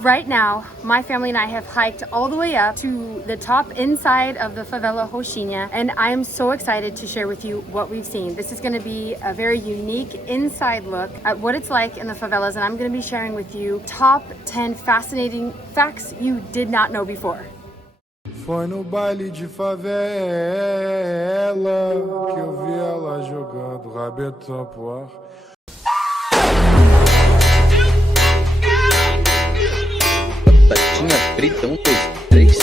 Right now, my family and I have hiked all the way up to the top inside of the favela Rocinha, and I am so excited to share with you what we've seen. This is going to be a very unique inside look at what it's like in the favelas, and I'm going to be sharing with you top 10 fascinating facts you did not know before. Foi no baile de favela que eu vi ela jogando rabetão pro ar. Batatinha frita, 1, 2, 3.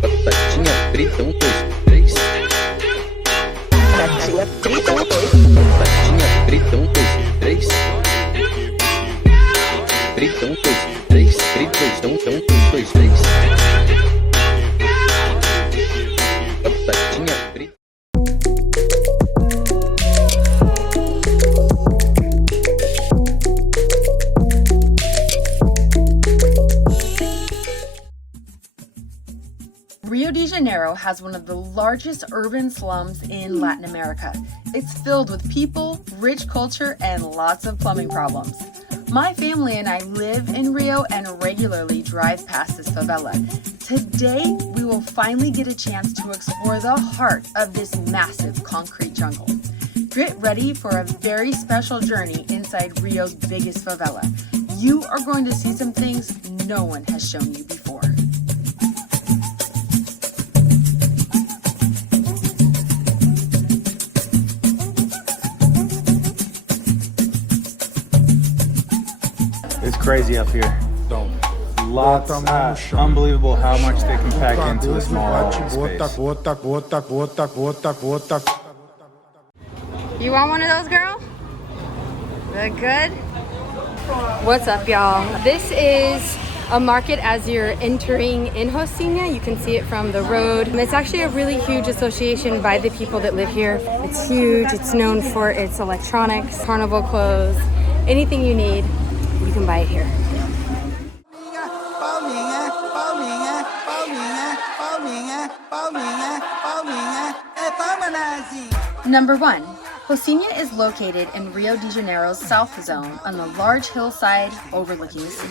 Batatinha frita, 1, 2, 3. Batatinha frita, 1, 2. Batatinha frita, 1, 2, 3. Frita, 1, 2, 3. Frita, 1, 2, 3. Batatinha frita. Rio de Janeiro has one of the largest urban slums in Latin America. It's filled with people, rich culture, and lots of plumbing problems. My family and I live in Rio and regularly drive past this favela. Today, we will finally get a chance to explore the heart of this massive concrete jungle. Get ready for a very special journey inside Rio's biggest favela. You are going to see some things no one has shown you before. It's crazy up here. Lots, unbelievable how much they can pack into a small space. You want one of those, girl? Look good? What's up, y'all? This is a market as you're entering in Rocinha. You can see it from the road. And it's actually a really huge association by the people that live here. It's huge. It's known for its electronics, carnival clothes, anything you need, you can buy it here. Number 1. Rocinha is located in Rio de Janeiro's south zone on the large hillside overlooking the sea.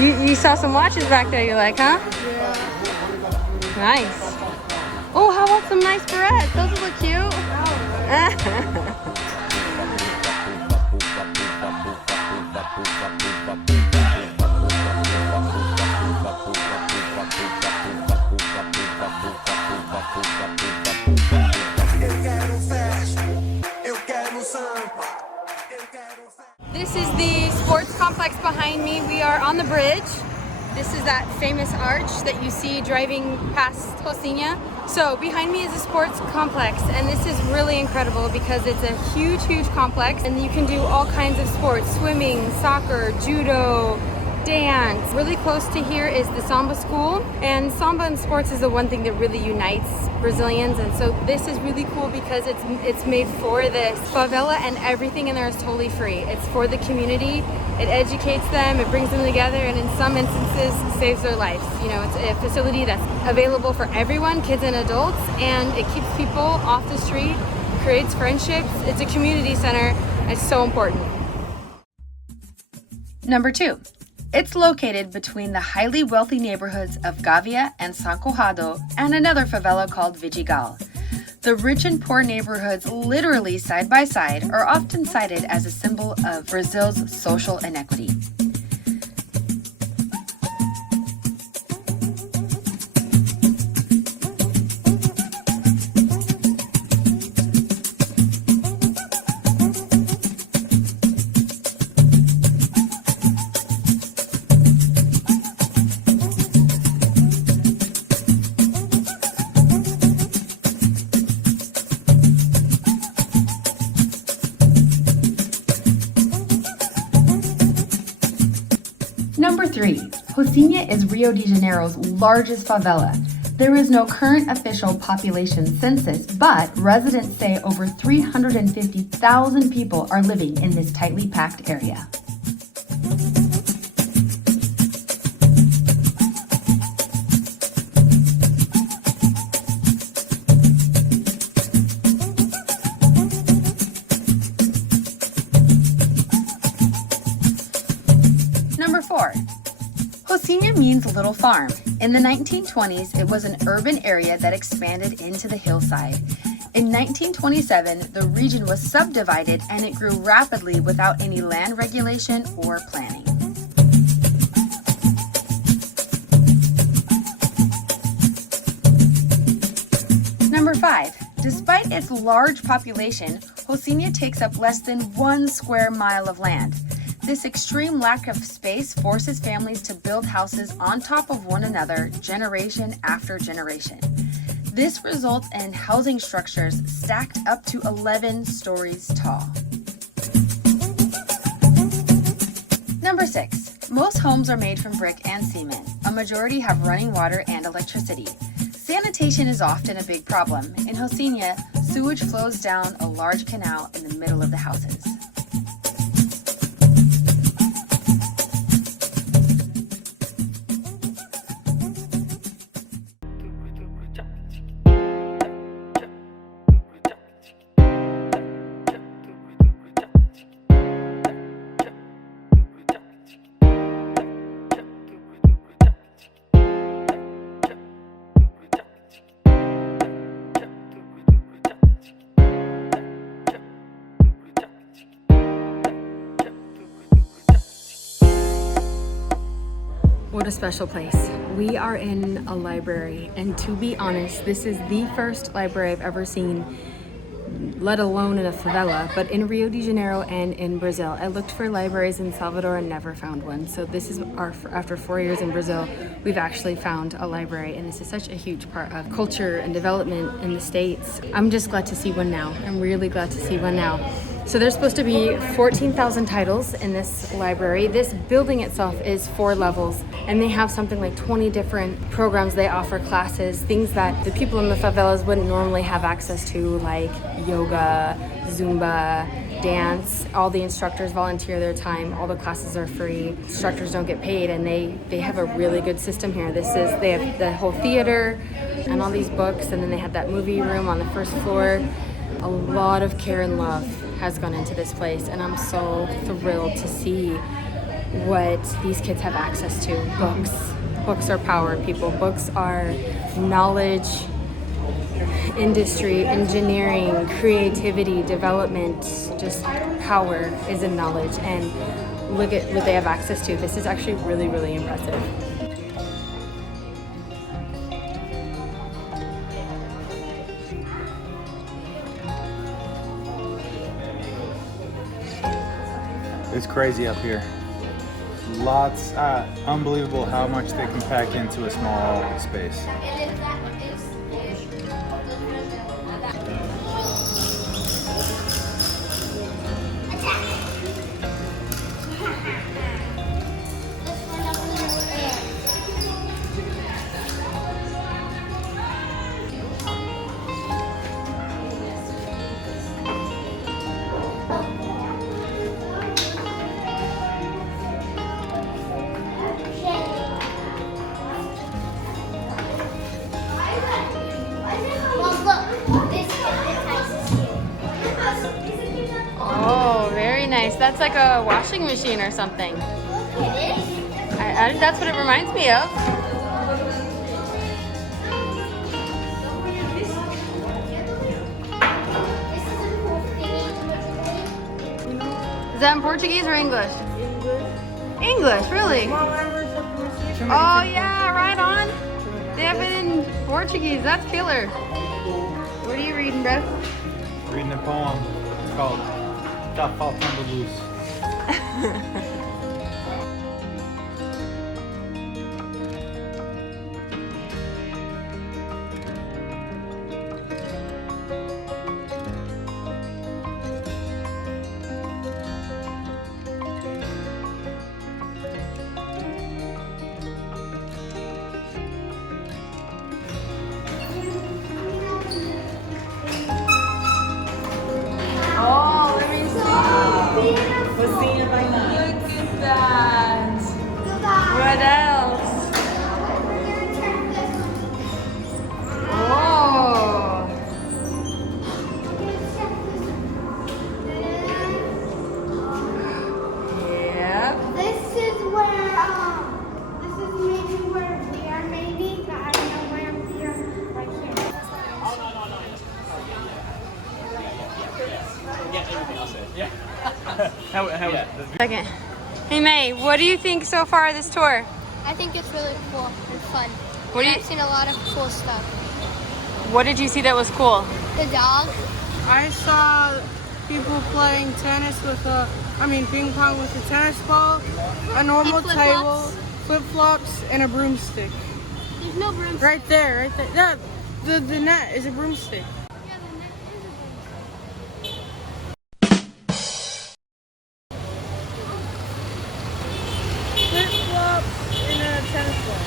You saw some watches back there you like, huh? Yeah. Nice. Oh, how about some nice barrettes? Those would look cute. This is the sports complex behind me. We are on the bridge. This is that famous arch that you see driving past Rocinha. So behind me is a sports complex, and this is really incredible because it's a huge, huge complex, and you can do all kinds of sports: swimming, soccer, judo, dance. Really close to here is the samba school, and samba and sports is the one thing that really unites Brazilians, and so this is really cool because it's made for this favela, and everything in there is totally free. It's for the community. It educates them, it brings them together, and in some instances saves their lives. You know, it's a facility that's available for everyone, kids and adults, and it keeps people off the street, creates friendships. It's a community center. It's so important. Number 2. It's located between the highly wealthy neighborhoods of Gávea and São Conrado and another favela called Vidigal. The rich and poor neighborhoods, literally side by side, are often cited as a symbol of Brazil's social inequity. Number 3. Rocinha is Rio de Janeiro's largest favela. There is no current official population census, but residents say over 350,000 people are living in this tightly packed area. Rocinha means little farm. In the 1920s, it was an urban area that expanded into the hillside. In 1927, the region was subdivided and it grew rapidly without any land regulation or planning. Number 5. Despite its large population, Rocinha takes up less than 1 square mile of land. This extreme lack of space forces families to build houses on top of one another generation after generation. This results in housing structures stacked up to 11 stories tall. Number 6. Most homes are made from brick and cement. A majority have running water and electricity. Sanitation is often a big problem. In Rocinha, sewage flows down a large canal in the middle of the houses. What a special place. We are in a library, and to be honest, this is the first library I've ever seen, let alone in a favela, but in Rio de Janeiro and in Brazil. I looked for libraries in Salvador and never found one. So this is after 4 years in Brazil, we've actually found a library, and this is such a huge part of culture and development in the States. I'm just glad to see one now. I'm really glad to see one now. So there's supposed to be 14,000 titles in this library. This building itself is 4 levels, and they have something like 20 different programs. They offer classes, things that the people in the favelas wouldn't normally have access to, like yoga, Zumba, dance. All the instructors volunteer their time. All the classes are free. Instructors don't get paid, and they have a really good system here. They have the whole theater and all these books, and then they have that movie room on the first floor. A lot of care and love has gone into this place, and I'm so thrilled to see what these kids have access to. Books are power, people. Books are knowledge, industry, engineering, creativity, development. Just power is in knowledge, and look at what they have access to. This is actually really, really impressive. It's crazy up here. Lots, unbelievable how much they can pack into a small space. Oh, very nice. That's like a washing machine or something. It is? I think that's what it reminds me of. Is that in Portuguese or English? English, really? Oh yeah, right on. They have it in Portuguese. That's killer. What are you reading, bro? Reading a poem. It's called Tá Faltando Luz. Oh, let me see. Rocinha by night. Second. Hey May, what do you think so far of this tour? I think it's really cool and fun. What do you- I've seen a lot of cool stuff. What did you see that was cool? The dog. I saw people playing tennis with ping pong with a tennis ball, a normal And table, flip-flops. flip-flops, and a broomstick. There's no broomstick. Right there. Yeah, the net is a broomstick. Yeah, the net is a broomstick. Flip-flops and a tennis ball.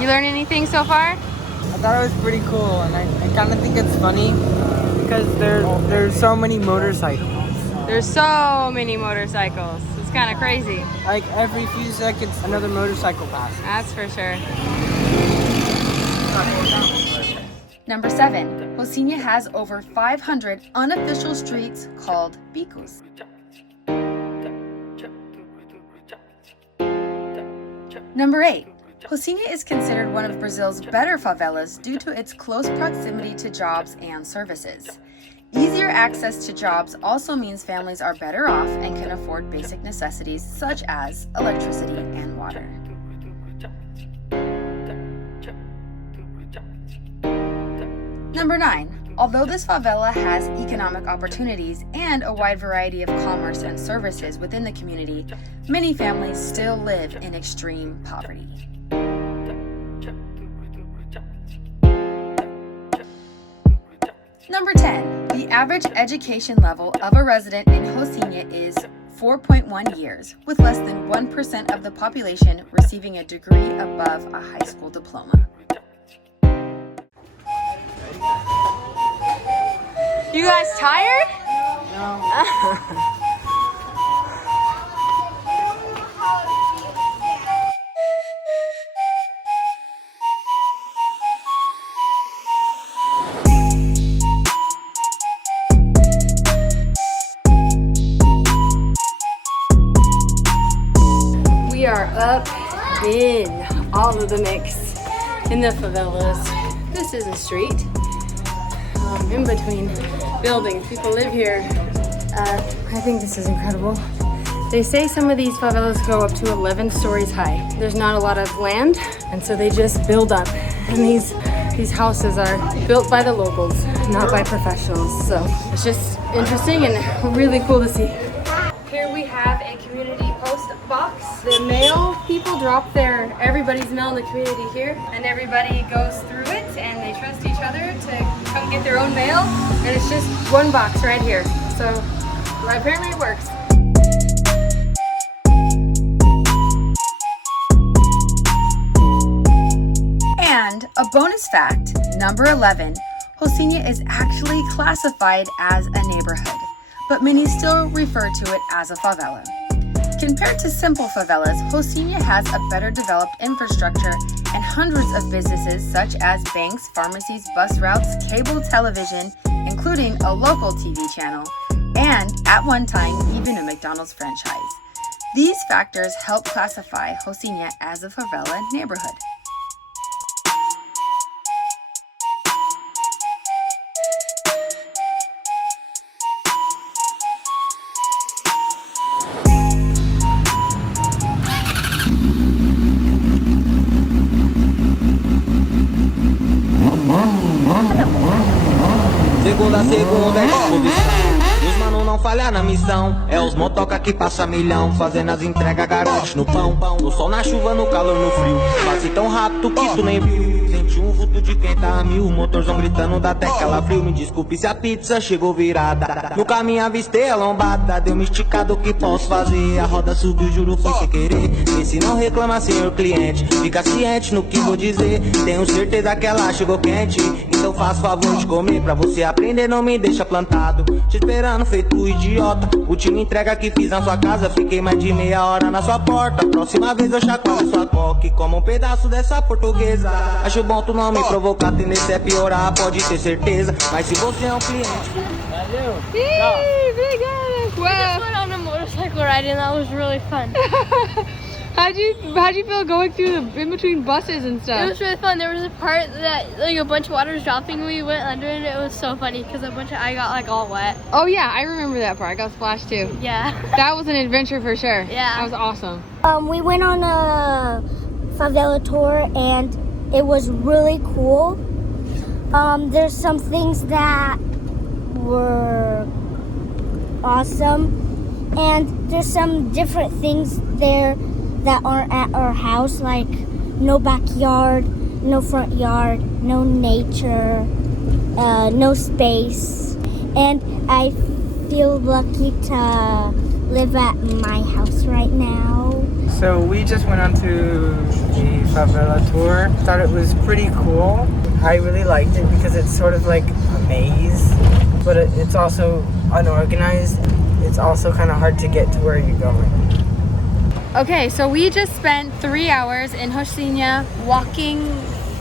You learn anything so far? I thought it was pretty cool, and I kind of think it's funny because there's so many motorcycles. There's so many motorcycles. It's kind of crazy. Like every few seconds, another motorcycle passes. That's for sure. Number 7. Rocinha has over 500 unofficial streets called bicos. Number 8. Rocinha is considered one of Brazil's better favelas due to its close proximity to jobs and services. Easier access to jobs also means families are better off and can afford basic necessities such as electricity and water. Number 9. Although this favela has economic opportunities and a wide variety of commerce and services within the community, many families still live in extreme poverty. Number 10. The average education level of a resident in Rocinha is 4.1 years, with less than 1% of the population receiving a degree above a high school diploma. You guys tired? We are up in all of the mix in the favelas. This is a street in between buildings. People live here. I think this is incredible. They say some of these favelas go up to 11 stories high. There's not a lot of land, and so they just build up. And these houses are built by the locals, not by professionals. So it's just interesting and really cool to see. Here we have a community post box. The mail people drop everybody's mail in the community here, and everybody goes through it, and they trust each other to come get their own mail. And it's just one box right here. So apparently it works. And a bonus fact, number 11, Rocinha is actually classified as a neighborhood, but many still refer to it as a favela. Compared to simple favelas, Rocinha has a better developed infrastructure and hundreds of businesses such as banks, pharmacies, bus routes, cable television, including a local TV channel, and at one time, even a McDonald's franchise. These factors help classify Rocinha as a favela neighborhood. Segunda, é disposição. Os mano não falha na missão. É os motoca que passa milhão, fazendo as entregas, garante no pão. No sol, na chuva, no calor, no frio. Passe tão rápido que tu nem viu. Senti um vulto de quem tá a mil. O motorzão gritando da até calafrio. Me desculpe se a pizza chegou virada. No caminho avistei a lombada. Deu uma esticada, o que posso fazer? A roda subiu, juro, foi sem querer. E se não reclama, senhor cliente, fica ciente no que vou dizer. Tenho certeza que ela chegou quente. Então faço favor de comer pra você aprender, não me deixa plantado. Te esperando feito idiota. Última entrega que fiz na sua casa, fiquei mais de meia hora na sua porta. Próxima vez eu chacoalho sua coca e como um pedaço dessa portuguesa. Acho bom tu não me provocar, tendência é piorar, pode ter certeza. Mas se você é um cliente... Valeu! Obrigada! Wow! I just went on a motorcycle ride and that was really fun. How'd you feel going through the in between buses and It stuff? was really fun. There was a part that like a bunch of water was dropping. We went under it. It was so funny because I got like all wet. Oh yeah, I remember that part. I got splashed too. Yeah. That was an adventure for sure. Yeah. That was awesome. We went on a favela tour and it was really cool. There's some things that were awesome, and there's some different things there that aren't at our house, like no backyard, no front yard, no nature, no space, and I feel lucky to live at my house right now. So we just went on to the favela tour. Thought it was pretty cool. I really liked it because it's sort of like a maze, but it's also unorganized. It's also kind of hard to get to where you're going. Okay, so we just spent 3 hours in Rocinha walking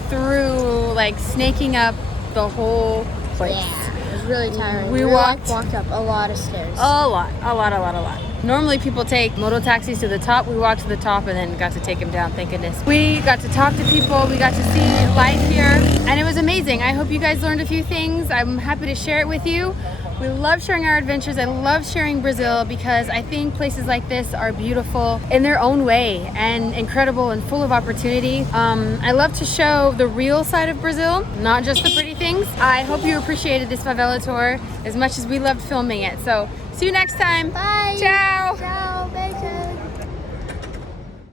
through, like snaking up the whole place. Yeah, it was really tiring. We walked up a lot of stairs. a lot. Normally people take moto taxis to the top. We walked to the top and then got to take them down, thank goodness. We got to talk to people, we got to see life here, and it was amazing. I hope you guys learned a few things. I'm happy to share it with you. We love sharing our adventures. I love sharing Brazil because I think places like this are beautiful in their own way and incredible and full of opportunity. I love to show the real side of Brazil, not just the pretty things. I hope you appreciated this favela tour as much as we loved filming it. So see you next time. Bye. Ciao. Ciao, baby.